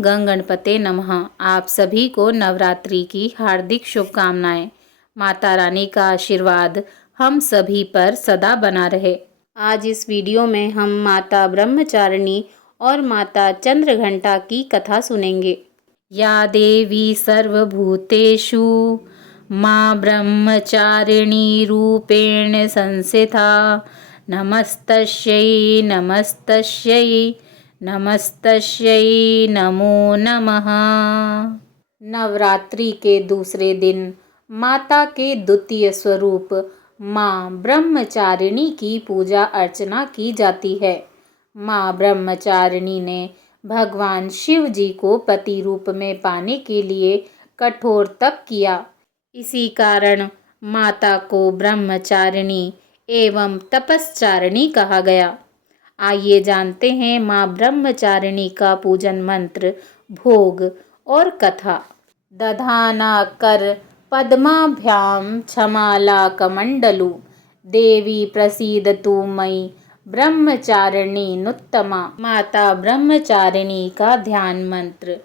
गंग गणपते नमः। आप सभी को नवरात्रि की हार्दिक शुभकामनाएं। माता रानी का आशीर्वाद हम सभी पर सदा बना रहे। आज इस वीडियो में हम माता ब्रह्मचारिणी और माता चंद्रघंटा की कथा सुनेंगे। या देवी सर्वभूतेषु माँ ब्रह्मचारिणी रूपेण संस्थिता नमस्तस्यै नमस्तस्यै नमस्तस्यै नमो नमः। नवरात्रि के दूसरे दिन माता के द्वितीय स्वरूप माँ ब्रह्मचारिणी की पूजा अर्चना की जाती है। माँ ब्रह्मचारिणी ने भगवान शिव जी को पति रूप में पाने के लिए कठोर तप किया। इसी कारण माता को ब्रह्मचारिणी एवं तपस्चारिणी कहा गया। आइए जानते हैं माँ ब्रह्मचारिणी का पूजन मंत्र, भोग और कथा। दधाना कर पद्माभ्याम क्षमाला कमंडलु देवी प्रसीदतु मयि ब्रह्मचारिणी नुत्तमा। माता ब्रह्मचारिणी का ध्यान मंत्र।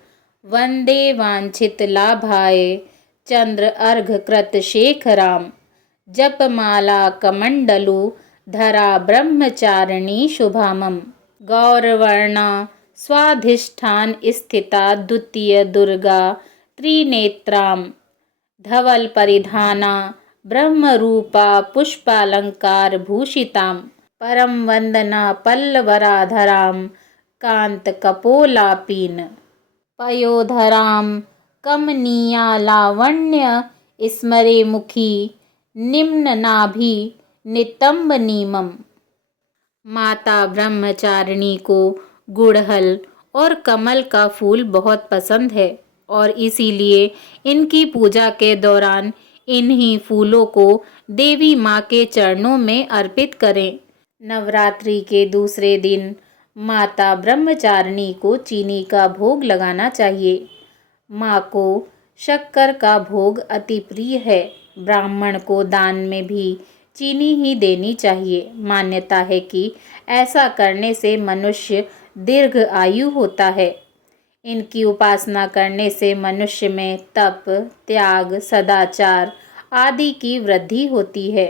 वंदे वांछित लाभाय चंद्र अर्घ कृत शेखराम जपमाला कमंडलु धरा ब्रह्मचारिणी शुभामम। गौरवर्णा स्वाधिष्ठान स्थिता द्वितीय दुर्गा त्रिनेत्राम धवल परिधाना ब्रह्मरूपा पुष्पालंकार भूषिताम परम वंदना पल्लवराधराम कांत कपोलापीन पयोधराम कमनीया लावण्य स्मरे मुखी निम्न नाभि नितंबनीमम। माता ब्रह्मचारिणी को गुड़हल और कमल का फूल बहुत पसंद है और इसीलिए इनकी पूजा के दौरान इन्हीं फूलों को देवी माँ के चरणों में अर्पित करें। नवरात्रि के दूसरे दिन माता ब्रह्मचारिणी को चीनी का भोग लगाना चाहिए। माँ को शक्कर का भोग अति प्रिय है। ब्राह्मण को दान में भी चीनी ही देनी चाहिए। मान्यता है कि ऐसा करने से मनुष्य दीर्घ आयु होता है। इनकी उपासना करने से मनुष्य में तप, त्याग, सदाचार आदि की वृद्धि होती है।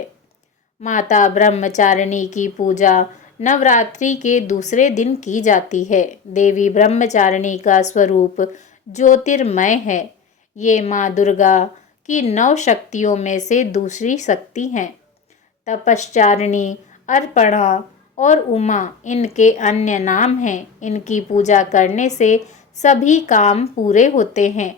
माता ब्रह्मचारिणी की पूजा नवरात्रि के दूसरे दिन की जाती है। देवी ब्रह्मचारिणी का स्वरूप ज्योतिर्मय है। ये माँ दुर्गा की 9 शक्तियों में से दूसरी शक्ति हैं। तपश्चारिणी, अर्पणा और उमा इनके अन्य नाम हैं। इनकी पूजा करने से सभी काम पूरे होते हैं,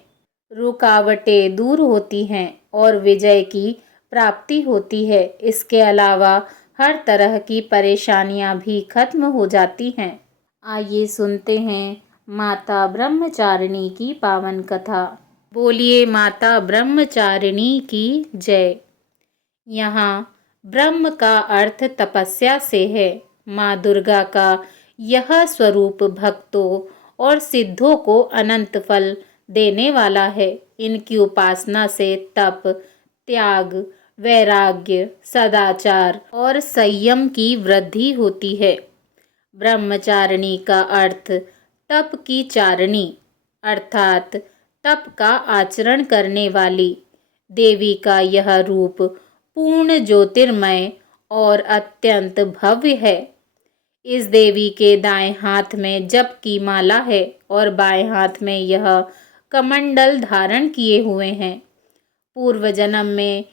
रुकावटें दूर होती हैं और विजय की प्राप्ति होती है। इसके अलावा हर तरह की परेशानियां भी खत्म हो जाती हैं। आइए सुनते हैं माता ब्रह्मचारिणी की पावन कथा। बोलिए माता ब्रह्मचारिणी की जय। यहाँ ब्रह्म का अर्थ तपस्या से है। माँ दुर्गा का यह स्वरूप भक्तों और सिद्धों को अनंत फल देने वाला है। इनकी उपासना से तप, त्याग, वैराग्य, सदाचार और संयम की वृद्धि होती है। ब्रह्मचारिणी का अर्थ तप की चारिणी अर्थात तप का आचरण करने वाली। देवी का यह रूप पूर्ण ज्योतिर्मय और अत्यंत भव्य है। इस देवी के दाएं हाथ में जप की माला है और बाएं हाथ में यह कमंडल धारण किए हुए हैं। पूर्व जन्म में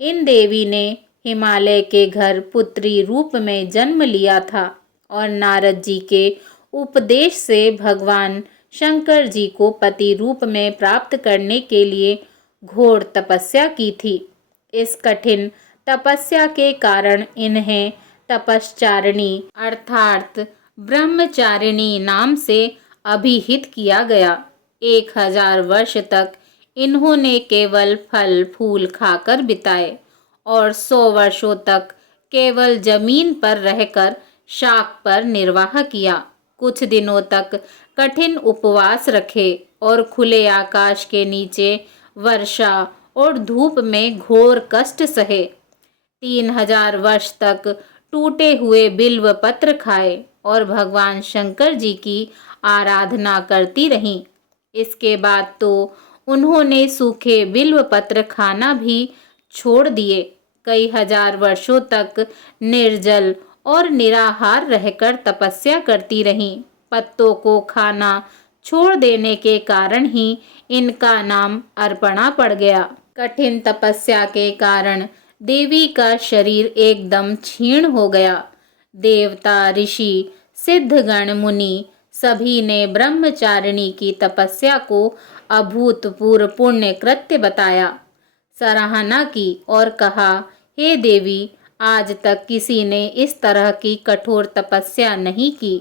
इन देवी ने हिमालय के घर पुत्री रूप में जन्म लिया था और नारद जी के उपदेश से भगवान शंकर जी को पति रूप में प्राप्त करने के लिए घोर तपस्या की थी। इस कठिन तपस्या के कारण इन्हें तपश्चारिणी अर्थात ब्रह्मचारिणी नाम से अभिहित किया गया। 1000 वर्ष तक इन्होंने केवल फल फूल खाकर बिताए और 100 वर्षों तक केवल जमीन पर रहकर शाक पर निर्वाह किया। कुछ दिनों तक कठिन उपवास रखे और खुले आकाश के नीचे वर्षा और धूप में घोर कष्ट सहे। 3000 वर्ष तक टूटे हुए बिल्व पत्र खाए और भगवान शंकर जी की आराधना करती रहीं। इसके बाद तो उन्होंने सूखे बिल्व पत्र खाना भी छोड़ दिए। कई हजार वर्षों तक निर्जल और निराहार रहकर तपस्या करती रहीं। पत्तों को खाना छोड़ देने के कारण ही इनका नाम अर्पणा पड़ गया। कठिन तपस्या के कारण देवी का शरीर एकदम क्षीण हो गया। देवता, ऋषि, सिद्धगण, मुनि सभी ने ब्रह्मचारिणी की तपस्या को अभूतपूर्व पुण्य कृत्य बताया, सराहना की और कहा, हे देवी, आज तक किसी ने इस तरह की कठोर तपस्या नहीं की।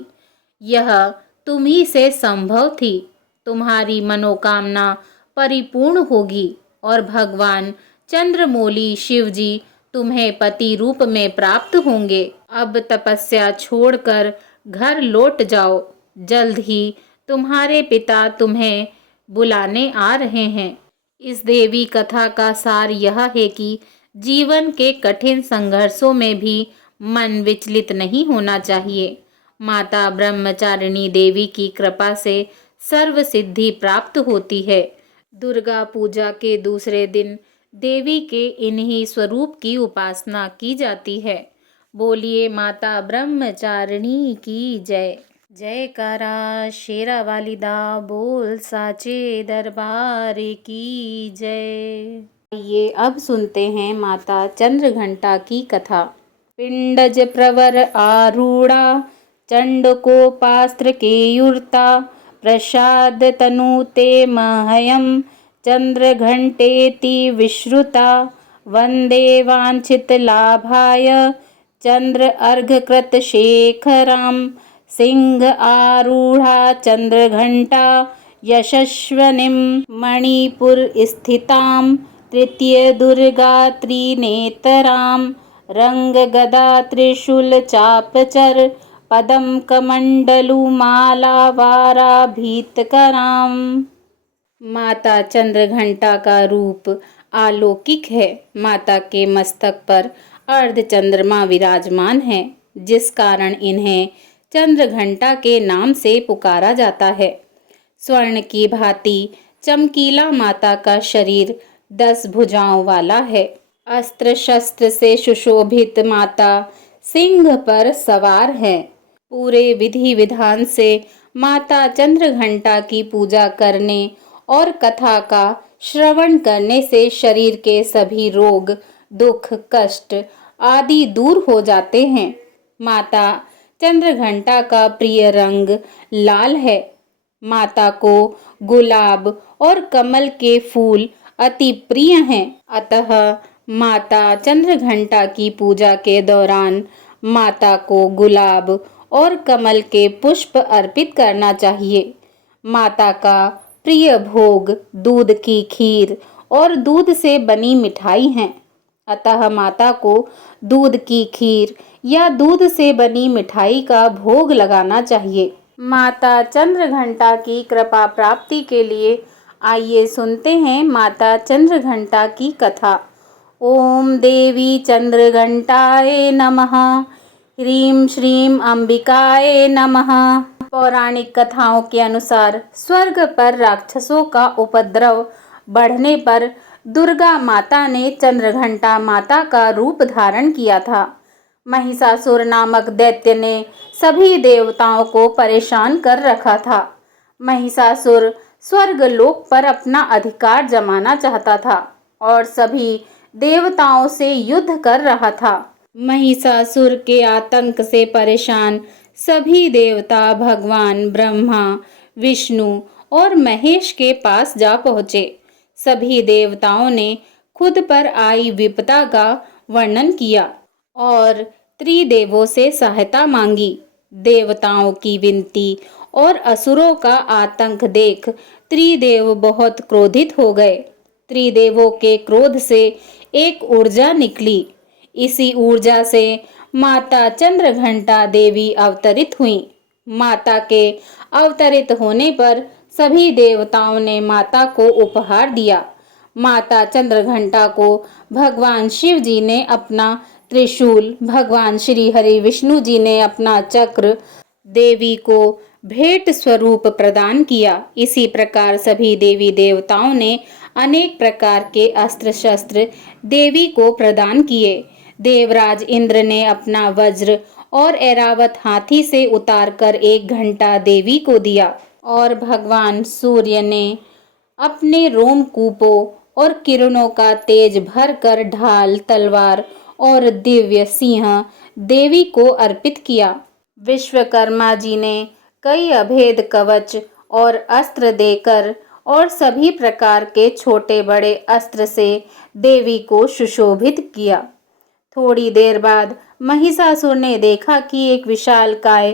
यह तुम्ही से संभव थी। तुम्हारी मनोकामना परिपूर्ण होगी और भगवान चंद्रमौली शिवजी तुम्हें पति रूप में प्राप्त होंगे। अब तपस्या छोड़कर घर लौट जाओ। जल्द ही तुम्हारे पिता तुम्हें बुलाने आ रहे हैं। इस देवी कथा का सार यह है कि जीवन के कठिन संघर्षों में भी मन विचलित नहीं होना चाहिए। माता ब्रह्मचारिणी देवी की कृपा से सर्व सिद्धि प्राप्त होती है। दुर्गा पूजा के दूसरे दिन देवी के इन्हीं स्वरूप की उपासना की जाती है। बोलिए माता ब्रह्मचारिणी की जय। जयकारा शेरा वाली दा बोल साचे दरबार की जय। ये अब सुनते हैं माता चंद्रघंटा की कथा। पिंडज प्रवर आरूढ़ा चंडकोपास्त्र केयूर्ता प्रसाद तनुते महयम चंद्रघंटेति विश्रुता वंदे वांछित लाभाय चंद्र अर्घकृत शेखराम सिंह आरूढ़ा चंद्रघंटा यशस्वनीम मणिपुर स्थिताम तृतीय दुर्गा त्रिनेतराम रंग गदा त्रिशूल चापचर पदम कमंडलु माला वारा भीतकराम। माता चंद्रघंटा का रूप अलौकिक है। माता के मस्तक पर अर्ध चंद्रमा विराजमान है, जिस कारण इन्हें चंद्रघंटा के नाम से पुकारा जाता है। स्वर्ण की भांति चमकीला माता का शरीर 10 भुजाओं वाला है। अस्त्र शस्त्र से सुशोभित माता सिंह पर सवार है। पूरे विधि विधान से माता चंद्रघंटा की पूजा करने और कथा का श्रवण करने से शरीर के सभी रोग, दुख, कष्ट आदि दूर हो जाते हैं। माता चंद्रघंटा का प्रिय रंग लाल है। माता को गुलाब और कमल के फूल अति प्रिय हैं। अतः माता चंद्रघंटा की पूजा के दौरान माता को गुलाब और कमल के पुष्प अर्पित करना चाहिए। माता का प्रिय भोग दूध की खीर और दूध से बनी मिठाई हैं। अतः माता को दूध की खीर या दूध से बनी मिठाई का भोग लगाना चाहिए। माता चंद्रघंटा की कृपा प्राप्ति के लिए आइए सुनते हैं माता चंद्रघंटा की कथा। ओम देवी चंद्रघंटाय नमः। ह्रीं श्रीं अंबिकाय नमः। पौराणिक कथाओं के अनुसार स्वर्ग पर राक्षसों का उपद्रव बढ़ने पर दुर्गा माता ने चंद्रघंटा माता का रूप धारण किया था। महिषासुर नामक दैत्य ने सभी देवताओं को परेशान कर रखा था। महिषासुर स्वर्गलोक पर अपना अधिकार जमाना चाहता था और सभी देवताओं से युद्ध कर रहा था। महिषासुर के आतंक से परेशान सभी देवता भगवान ब्रह्मा, विष्णु और महेश के पास जा पहुँचे। सभी देवताओं ने खुद पर आई विपदा का वर्णन किया और त्रिदेवों से सहायता मांगी। देवताओं की विनती और असुरों का आतंक देख त्रिदेव बहुत क्रोधित हो गए। त्रिदेवों के क्रोध से एक ऊर्जा निकली। इसी ऊर्जा से माता चंद्रघंटा देवी अवतरित हुई। माता के अवतरित होने पर सभी देवताओं ने माता को उपहार दिया। माता चंद्रघंटा को भगवान शिव जी ने अपना त्रिशूल, भगवान श्री हरि विष्णु जी ने अपना चक्र, देवी को भेंट स्वरूप प्रदान किया। इसी प्रकार सभी देवी देवताओं ने अनेक प्रकार के अस्त्र शस्त्र देवी को प्रदान किए। देवराज इंद्र ने अपना वज्र और ऐरावत हाथी से उतारकर 1 घंटा देवी को दिया और भगवान सूर्य ने अपने रोमकूपों और किरणों का तेज भरकर ढाल, तलवार और दिव्य सिंह देवी को अर्पित किया। विश्वकर्मा जी ने कई अभेद कवच और अस्त्र देकर और सभी प्रकार के छोटे बड़े अस्त्र से देवी को सुशोभित किया। थोड़ी देर बाद महिषासुर ने देखा कि एक विशालकाय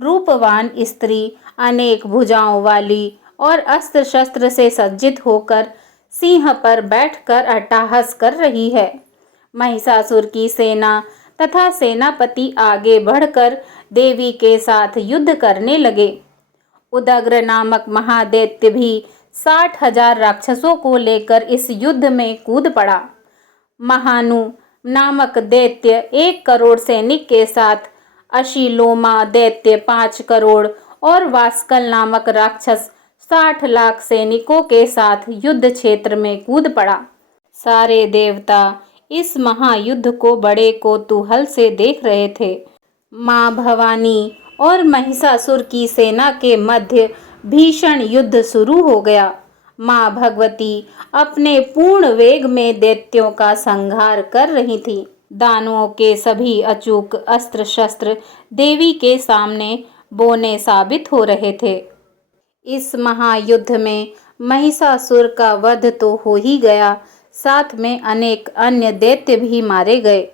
रूपवान स्त्री अनेक भुजाओं वाली और अस्त्र शस्त्र से सज्जित होकर सिंह पर बैठकर अट्टहास कर रही है। महिषासुर की सेना तथा सेनापति आगे बढ़कर देवी के साथ युद्ध करने लगे। उदग्र नामक महादैत्य भी 60,000 राक्षसों को लेकर इस युद्ध में कूद पड़ा। महानु नामक दैत्य 1 करोड़ सैनिक के साथ, अशीलोमा दैत्य 5 करोड़ और वास्कल नामक राक्षस 60 लाख सैनिकों के साथ युद्ध क्षेत्र में कूद पड़ा। सारे देवता इस महायुद्ध को बड़े कौतूहल से देख रहे थे। मां भवानी और महिषासुर की सेना के मध्य भीषण युद्ध शुरू हो गया। मां भगवती अपने पूर्ण वेग में दैत्यों का संहार कर रही थी। दानवों के सभी अचूक अस्त्र शस्त्र देवी के सामने बौने साबित हो रहे थे। इस महायुद्ध में महिषासुर का वध तो हो ही गया, साथ में अनेक अन्य दैत्य भी मारे गए।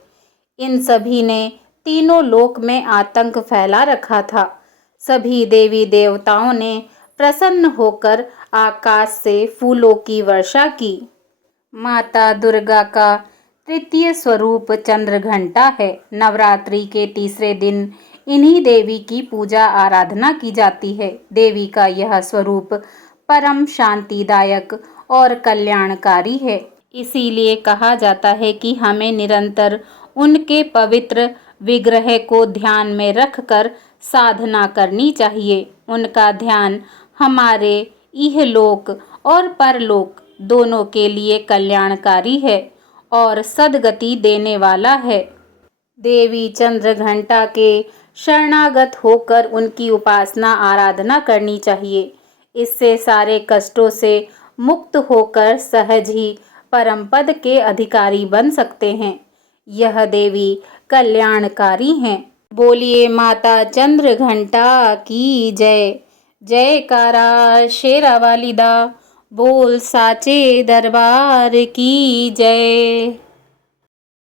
इन सभी ने तीनों लोक में आतंक फैला रखा था। सभी देवी देवताओं ने प्रसन्न होकर आकाश से फूलों की वर्षा की। माता दुर्गा का तृतीय स्वरूप चंद्रघंटा है। नवरात्रि के तीसरे दिन इन्हीं देवी की पूजा आराधना की जाती है। देवी का यह स्वरूप परम शांतिदायक और कल्याणकारी है। इसीलिए कहा जाता है कि हमें निरंतर उनके पवित्र विग्रह को ध्यान में रखकर साधना करनी चाहिए। उनका ध्यान हमारे इहलोक और परलोक दोनों के लिए कल्याणकारी है और सद्गति देने वाला है। देवी चंद्रघंटा के शरणागत होकर उनकी उपासना आराधना करनी चाहिए। इससे सारे कष्टों से मुक्त होकर सहज ही परम पद के अधिकारी बन सकते हैं। यह देवी कल्याणकारी हैं। बोलिए माता चंद्रघंटा की जय। जयकारा शेरा वाली दा, बोल साचे दरबार की जय।